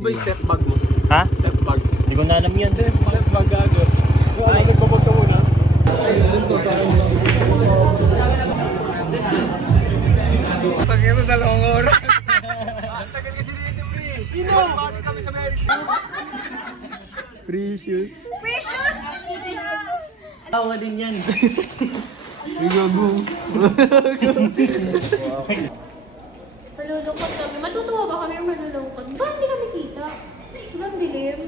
Ba yung step bag mo? Ha? Step bag. Hindi ko na alam yan. Step bag agad. Ay, nagpapag ka muna. Pagkita na dalawang oras. Ang tagal kasi dito, pre. Pari kami sa America. Precious. Precious! Tawa din yan. Gago. Malulungkot kami. Matutuwa ba kami o malulungkot? Ba hindi kami kita? Sobrang dilim.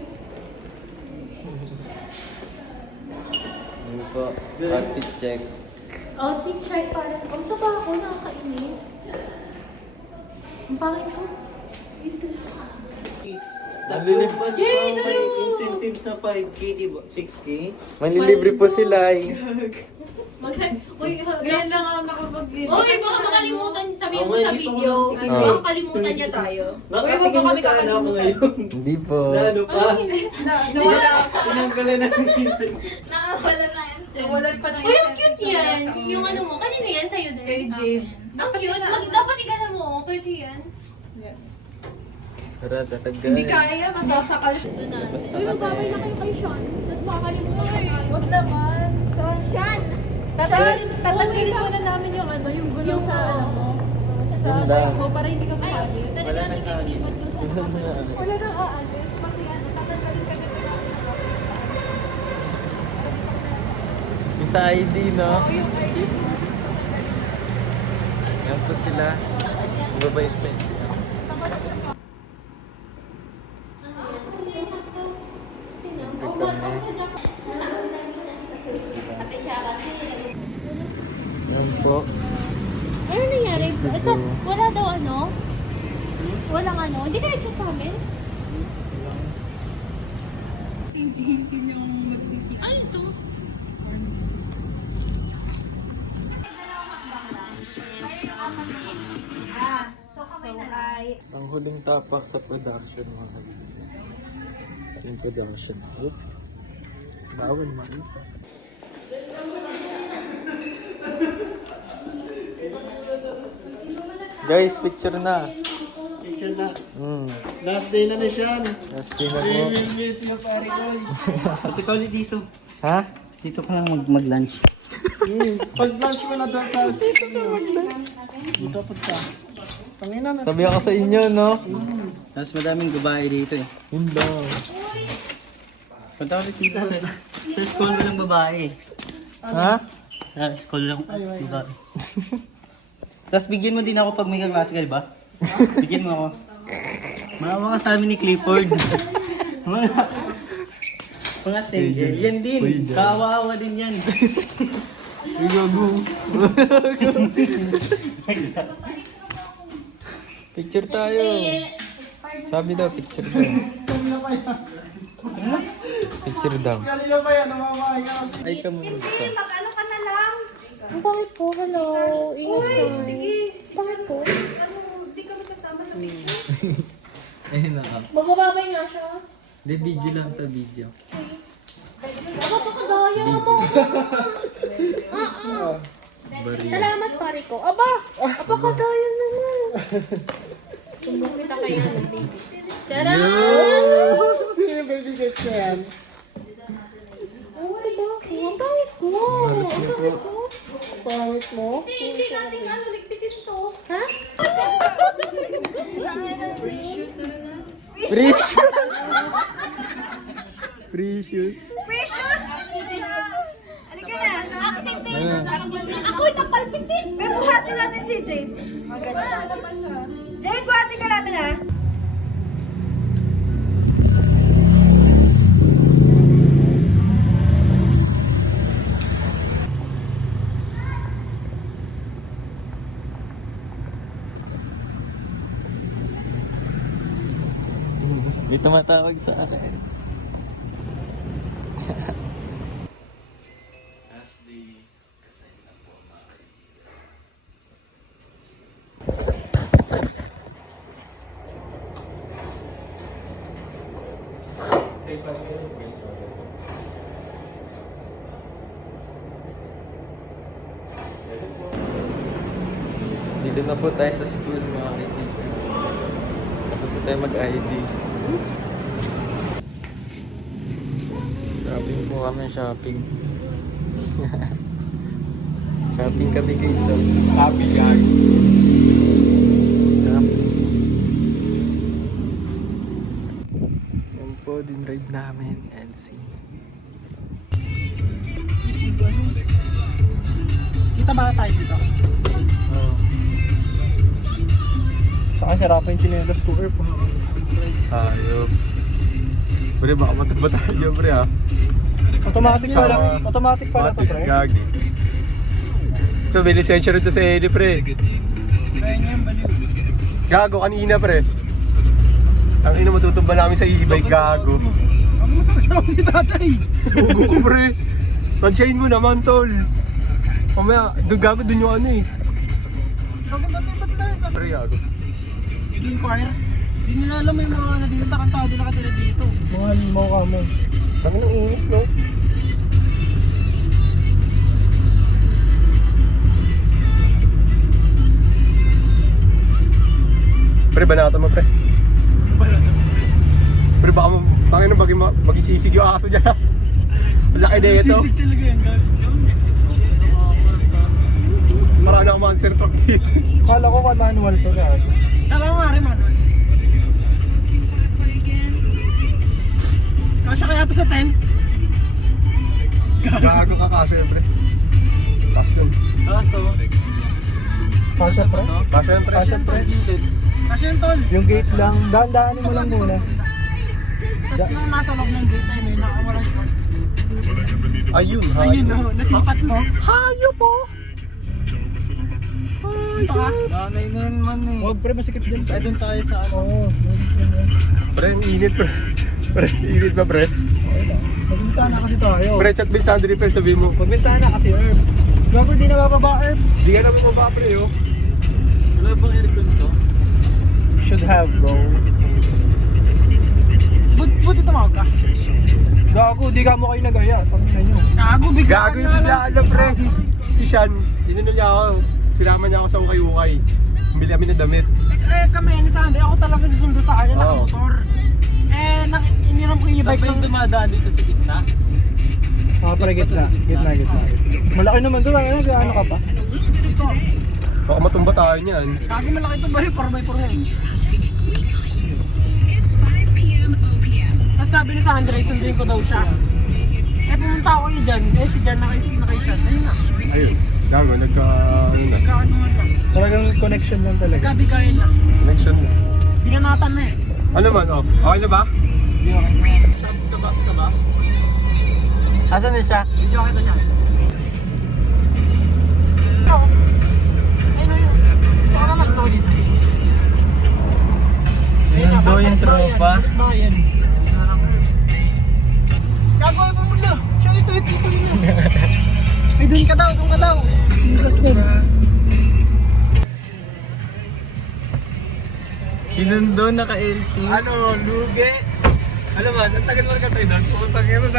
Ano po? Outfit check. Outfit check parang. Ang taba ako, nakakainis. Ang pangit ko. Business. Nalilib pa Jay, may dalo! incentives na 5K, diba? 6K? Manlilibre po sila eh. Uy, Ngayon lang ako nakapag-live. Uy, baka makalimutan, sabihin mo Okay, sa hindi pa video. ako Baka nakikinig. makalimutan niya tayo. Nakatingin mo sana ako ngayon. Hindi po. Na ano pa? Ay, hindi. Nawala Sinanggalan na ng incentives. Nakawala na yan sir. Nawalan pa ng Uy, ang cute yan. Yung ano mo, kanina yan sa'yo din. Kay Jade. Ang cute. Dapat igala mo. 30 yan. Tara, tatagay. Hindi kaya, masasakal siya. Ito na. Uy, magbabay na kayo kay Sean. Tapos makakalimutan Uy, na tayo. wag naman. Sean! Tatanggalin muna namin yung ano, yung gulong sa ano mo. Sa Ganda. bike mo para hindi ka makakit. Wala nang alis. Wala nang aalis. Pati ano, tatanggalin ka nito namin. Yung sa ID, no? Oo, yung ID. Yan po sila. Mabait pa sila. Yan po. Ano nangyari? Sa, wala daw ano? Walang ano? Hindi ka nag-chat sa amin? Ano ito? So, ay... Ang huling tapak sa production, mga kaibigan. Yung production. Oh. Bawal makita. Guys, picture na. Picture na. Mm. Last day na ni Sean. Last day na We po. will miss you, pare ko. Pati ka ulit dito. Ha? Dito ka lang mag-lunch. Pag-lunch mo na doon sa dito ka mag-lunch. Dito punta. Tangina na. Sabi ako sa inyo, no? Tapos madaming babae dito eh. Yun daw. Punta ulit dito sa school walang babae. Ha? Sa school lang babae. Tapos bigyan mo din ako pag may kaklase ka, di ba? Bigyan mo ako. Maawa ka sa amin ni Clifford. Mga single. Yan din. Pwede. Kawawa din yan. Uy, gago. Picture tayo. Sabi daw, picture daw. Picture daw. Kanina pa yan, namamahay ka kasi. Ay ka muna dito. Mag-ano ka na lang? Ang pangit po. Hello. Ingat ka. Pangit po. Hindi kami kasama sa video. Ayun na ka. Magbababay nga siya. Hindi, video lang to, video. Aba, pakadaya mo. Salamat pare ko. Aba, apakadaya naman. Sumbong kita kay ano, baby. Tara! Sino yung baby cake na yan? Uy, bakit? Ang pangit ko. Ang pangit ko. Pangit mo? Hindi natin ano, ligpitin to. Ha? Precious. Precious! Halika na! Ako'y napalpitin. May buhati natin si Jade. Maganda. Jade, buhati ka namin ha! May tumatawag sa akin. Dito na po tayo sa school, mga kaibigan. Tapos na tayo mag-ID. kami ng shopping. Shopping kami guys. So. Happy yan. Yan po din ride namin. LC. Kita ba tayo dito? Oh. Saka sarapan yung chinelas ko, Erp. Sayop. Pre, baka mataba tayo pre ha. Automatic pala. Automatic pala to, pre. Gagi. Ito, may lisensya rin to sa Eddie pre. Gago kanina pre. Ang ina matutumba namin sa e-bike, gago. Ang masakit si tatay. Bugo ko pre. Tansyahin mo naman tol. Mamaya, gago dun yung ano eh. Gago tatay, ba't tayo sa Pre, gago. inquire? Hindi nila alam may mga nadilitakang tao din nakatira dito. Mahal mo kami. Kami ng init no? Pre, banata mo pre. Pre, baka mo, tangin na mag-isisig yung aso dyan. Laki na ito. Sisig talaga yan, gago. Marami na monster truck dito. Kala ko ka manual to, gago. Kala ko nga rin manual. Kasya kaya to sa tent? Gago ka kasi pre. Tas yun. Kaso? Kasya pre? Kasya yun pre. Kasya pre? Kasya yun tol. Yung gate lang, daan-daanin mo lang muna. Tapos yung nasa loob ng gate ay may nakawalan siya. Ayun, ha? Ayun o, nasipat mo. Hayo po! Ito ka? Nanay na yun man eh. Huwag pre, masikip din. Ay, doon tayo sa ano. Oo. Pre, ang init pre. Pre, init ba pre? Magbintana kasi tayo. Pre, chat mo yung Sandri pre, sabihin mo. Magbintana kasi Herb. Gago di na bababa Herb. Di ka namin mababa pre oh. Wala bang aircon to? Should have bro. Buti tumawag ka. Gago, di ka mo kayo nagaya. Pangina nyo. Gago, bigla Gago yung bigla alam pre. Si Sean, inunol niya ako. Sinama niya ako sa ukay-ukay. Bumili kami ng damit. Eh kami ni Sandy, ako talaga susundo sa kanya, Oo. nakamotor. Eh, iniram ko yung bike ng... dumadaan dito sa gitna? Oo, para gitna. Gitna. Malaki naman doon, ano ka pa? Ito. Baka matumba tayo niyan. Kagi malaki ito bari, 4x4 yan. Tapos sabi ni Sandra, sundin ko daw siya. Eh, pumunta ako kayo dyan. Eh, si Jan naka-shot. Ayun na. Ayun. Gago, ano na. Nagkaanuhan lang. Talagang connection lang talaga. Nagkabigayan lang. Connection na. Binanatan na eh. Ano man oh? Okay na ba? Sa bus ka ba? Asan na siya? Video kita niya. Ito. Ayun o yun. Baka na mag-go dito. Nando yung tropa. Bayan. Gagawin mo muna. Siya ito, ipipili mo. Ay, doon ka daw, Sinundo naka-LC. Ano, lugi? Ano man, ang tagal mo tayo doon. Pumunta kayo 2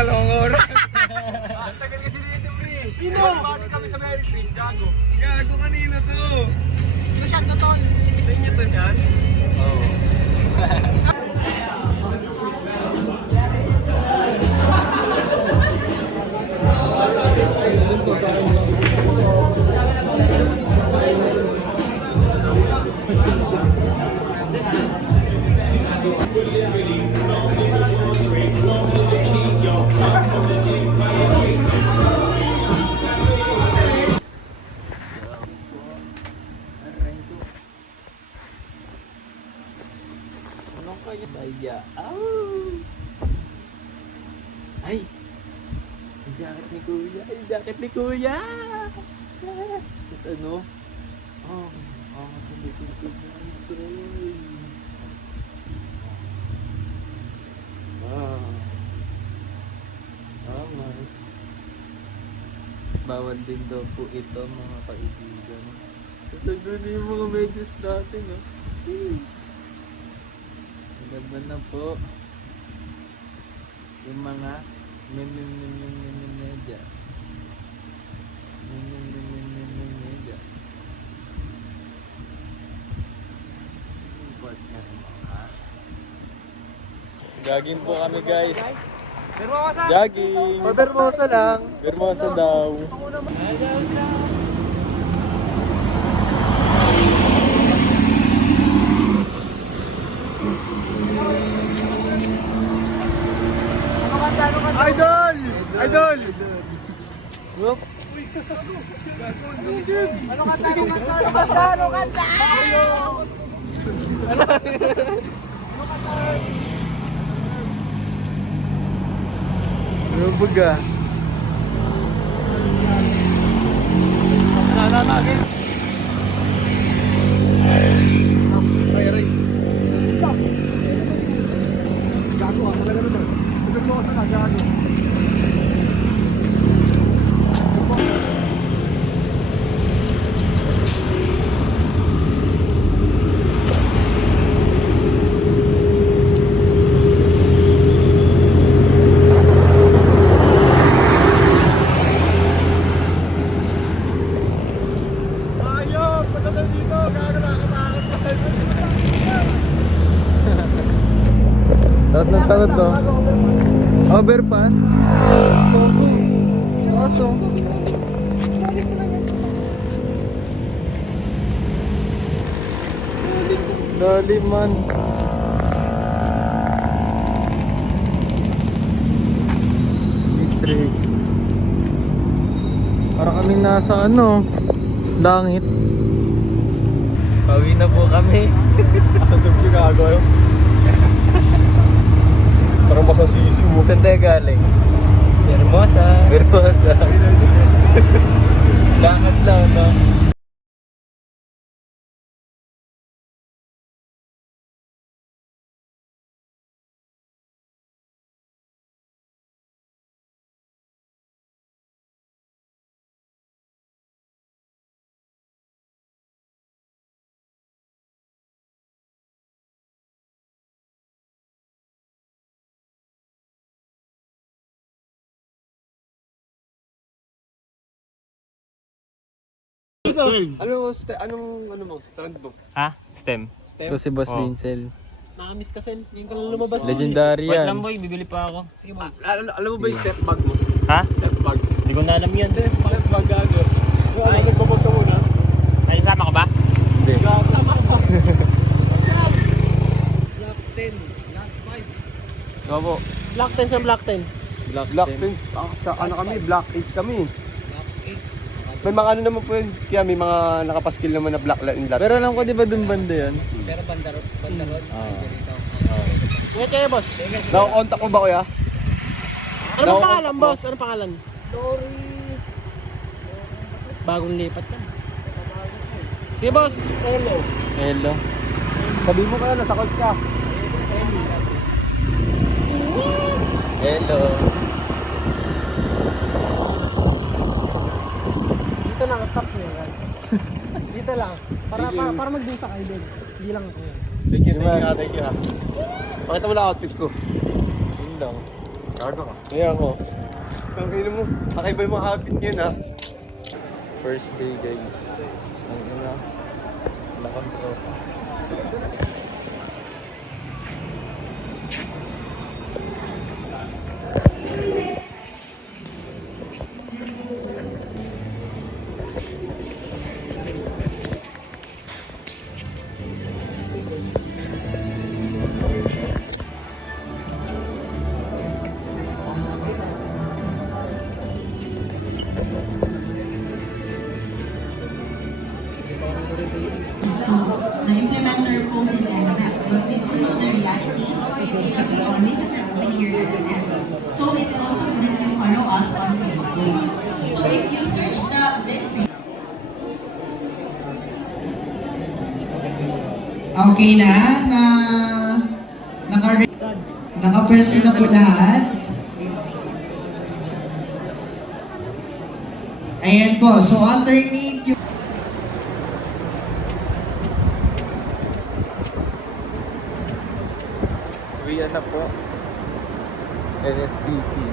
oras. Ang tagal kasi dito, pre. Pumali kami sa Merry Chris, gago. Gago kanina to. Ito siya, ito tol. Sa inyo to yan? Oo. Baya. Ay! Ang jacket ni Kuya! Ay, jacket ni Kuya! Tapos ano? Sabitin ko na ang soy. Mas. Bawal din daw po ito mga kaibigan. Ito doon yung mga medyas natin oh. Ganda na po yung mga medyas. Medyas. Import nga rin mga. Gagin po kami guys. Jogging. Pabermosa lang. Bermosa daw. Idol! Idol! Whoop. Lubog ah. Ayop! Patagal dito! Gago nakatakot pa. Takot ng takot to. Overpass. Kaso. Lalim man. District. Para kaming nasa ano, langit. Pauwi na po kami. Sa tubig gago. Parang masasisi mo. Saan tayo galing? Hermosa. Bermosa. Lakad lang, no? Anong Strand mo? Ha? Stem? Ito si Boss Oh. Lincel. Nakamiss ka, Sel. Ngayon ka lang lumabas. Legendary Wait yan. lang boy, bibili pa ako. Sige, boy. Alam mo ba yung step bag mo? Ha? Step bag. Hindi ko na alam yan. Step bag gago. Ay, nagpapag ka muna. Ay, sama ka ba? Hindi. Black 10, Black 5. Opo. Black 10 sa Black 10. Black 10. Sa ano kami, Black 8 kami. Black 8. May mga ano naman po yun. Kaya may mga nakapaskil naman na black in black. Pero alam ko di ba dun banda yan? Pero bandarot. Ah. Wait kayo, boss. Nakakontak mo ba kuya? Ano bang pangalan, boss? Ano pangalan? Lori. Bagong lipat ka. Sige, boss. Hello. Hello. Sabi mo kaya nasa court ka. Hello. Dito lang, stop nyo yan. Dito lang. Para mag-visa kayo din. Hindi lang ako yan. Thank you ha. Pakita mo lang outfit ko. Yun lang. Gago ka. Kaya ako. Kangkino mo. Kakaiba yung mga outfit ngayon ha. First day guys. Ang ina. Lakang tropa. So, na-implement our post in LMS, but we don't know the reality if we always are opening your LMS. So, it's also good that you follow us on Facebook. So, if you search this page, okay naka-press na po lahat. Ayan po, so underneath yung Uwian na po. NSTP.